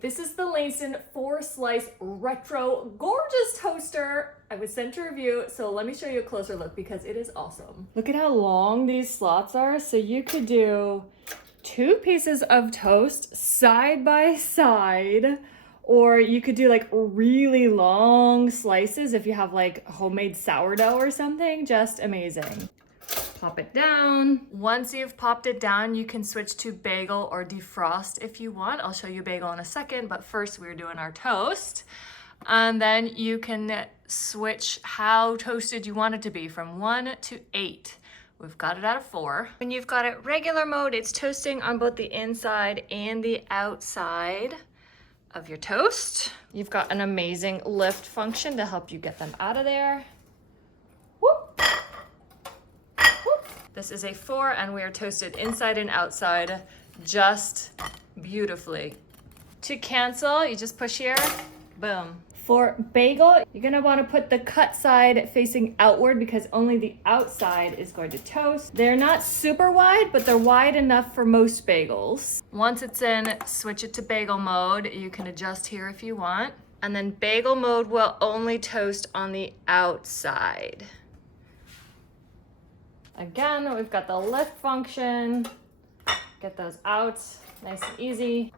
This is the Lainsten 4-slice retro gorgeous toaster. I was sent to review, so let me show you a closer look because it is awesome. Look at how long these slots are. So you could do 2 pieces of toast side by side, or you could do like really long slices if you have like homemade sourdough or something. Just amazing. Pop it down. Once you've popped it down, you can switch to bagel or defrost if you want. I'll show you bagel in a second, but first we're doing our toast. And then you can switch how toasted you want it to be from 1 to 8. We've got it at a 4. When you've got it regular mode, it's toasting on both the inside and the outside of your toast. You've got an amazing lift function to help you get them out of there. Whoop. This is a 4 and we are toasted inside and outside just beautifully. To cancel, you just push here, boom. For bagel, you're gonna wanna put the cut side facing outward because only the outside is going to toast. They're not super wide, but they're wide enough for most bagels. Once it's in, switch it to bagel mode. You can adjust here if you want. And then bagel mode will only toast on the outside. Again, we've got the lift function. Get those out, nice and easy.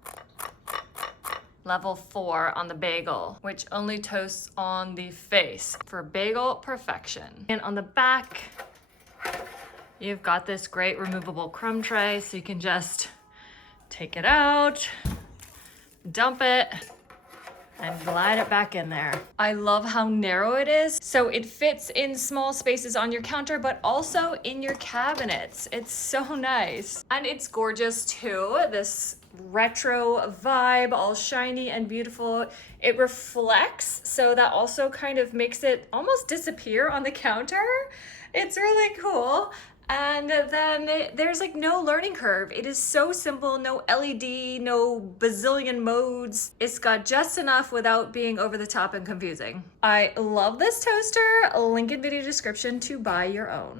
Level 4 on the bagel, which only toasts on the face for bagel perfection. And on the back, you've got this great removable crumb tray, so you can just take it out, dump it, and glide it back in there. I love how narrow it is. So it fits in small spaces on your counter, but also in your cabinets. It's so nice. And it's gorgeous too. This retro vibe, all shiny and beautiful. It reflects, so that also kind of makes it almost disappear on the counter. It's really cool. And then there's like no learning curve. It is so simple, no LED, no bazillion modes. It's got just enough without being over the top and confusing. I love this toaster. Link in video description to buy your own.